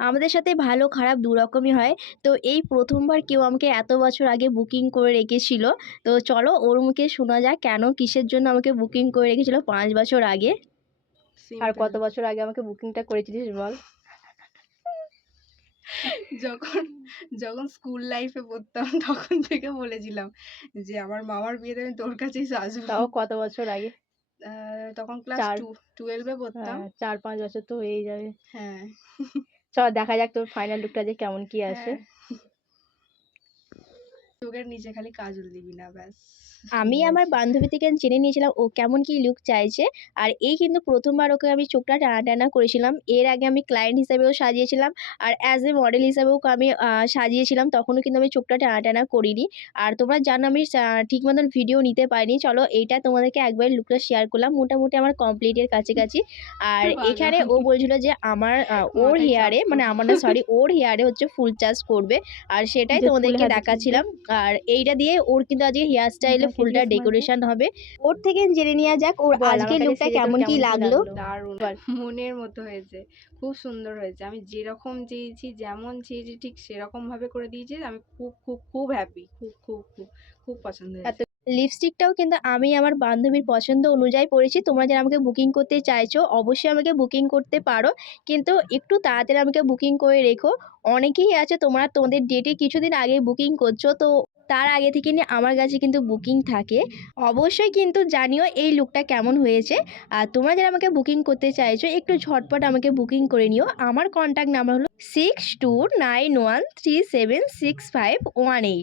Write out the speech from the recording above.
আমাদের সাথে ভালো খারাপ দুরকমই হয়। তো এই ১ম বার কেউ আমাকে এত বছর আগে বুকিং করে রেখেছিল। তো চলো ওর মুখে শোনা যাক কেন কিসের জন্য আমাকে বুকিং করে রেখেছিল ৫ বছর আগে। আর সিম্পল। কত বছর আগে আমাকে বুকিংটা করেছিলিস বল? যখন যখন স্কুল লাইফে পড়তাম তখন থেকে বলেছিলাম যে আমার মামার বিয়েতে আমি তোর কাছেই সাজবো। তাও কত বছর আগে? তখন ক্লাস ৪ 12 এ পড়তাম। ৪-৫ বছর তো হয়েই যাবে। হ্যাঁ, চল দেখা যাক তোর ফাইনাল লুকটা যে কেমন কি আসে। হ্যাঁ। চোখের নিচে খালি কাজল দিবি না ব্যাস। আমি হয়ে আমার গেছে। বান্ধবী থেকে জেনে নিয়েছিলাম ও কেমন কি লুক চাইছে। আর এই কিন্তু ১ম বার ওকে আমি চোখটা টানা করেছিলাম। এর আগে আমি ক্লায়েন্ট হিসেবেও সাজিয়েছিলাম। আর অ্যাজ এ মডেল হিসেবেও আমি সাজিয়েছিলাম। তখনও কিন্তু আমি চোখটা টানা করিনি। আর তোমরা জানো আমি ঠিক মতন ভিডিও নিতে পারিনি। চলো এইটা তোমাদেরকে একবার লুকটা শেয়ার করলাম। মোটামুটি আমার কমপ্লিটের কাছাকাছি। আর এখানে ও পাগলামি। বলছিল যে ওর মাথায় হেয়ারে চাষ মানে করবো। আমার না সরি ওর হেয়ারে হচ্ছে ফুল চার্জ করবে। আর সেটাই যে ফুল তোমাদেরকে হাতে তুলবে। দেখাচ্ছিলাম। আর এইটা দিয়ে ওর কিন্তু আজকে হেয়ার স্টাইলে ফুলটা খেয়েছিলিস মাকে? ডেকোরেশন হবে। ওর থেকে জেনে নেওয়া যাক ওর বল আজকের আমার কাছে লুকটা সেজে তোর কেমন কি লাগলো। দারুণ। বল। মনের মতো হয়েছে। খুব সুন্দর হয়েছে। আমি যেরকম চেয়েছি, যেমন চেয়েছি ঠিক সেরকম ভাবে করে দিয়েছিস। আমি খুব, খুব, খুব হ্যাপি। খুব, খুব, খুব, খুব পছন্দ হয়েছে। লিপস্টিকটাও কিন্তু আমি আমার বান্ধবীর পছন্দ অনুযায়ী পরেছি। তোমরা যারা আমাকে বুকিং করতে চাইছো অবশ্যই আমাকে বুকিং করতে পারো। কিন্তু একটু তাড়াতাড়ি আমাকে বুকিং করে রেখো। অনেকেই আছে তোমরা তোমাদের ডেটে কিছুদিন আগে বুকিং করছো, তো তার আগে থেকে নিয়ে আমার কাছে কিন্তু বুকিং থাকে। অবশ্যই কিন্তু জানিও এই লুকটা কেমন হয়েছে। আর তোমরা যারা আমাকে বুকিং করতে চাইছো একটু ঝটপট আমাকে বুকিং করে নিও। আমার কন্ট্যাক্ট নাম্বার হলো 6291376518।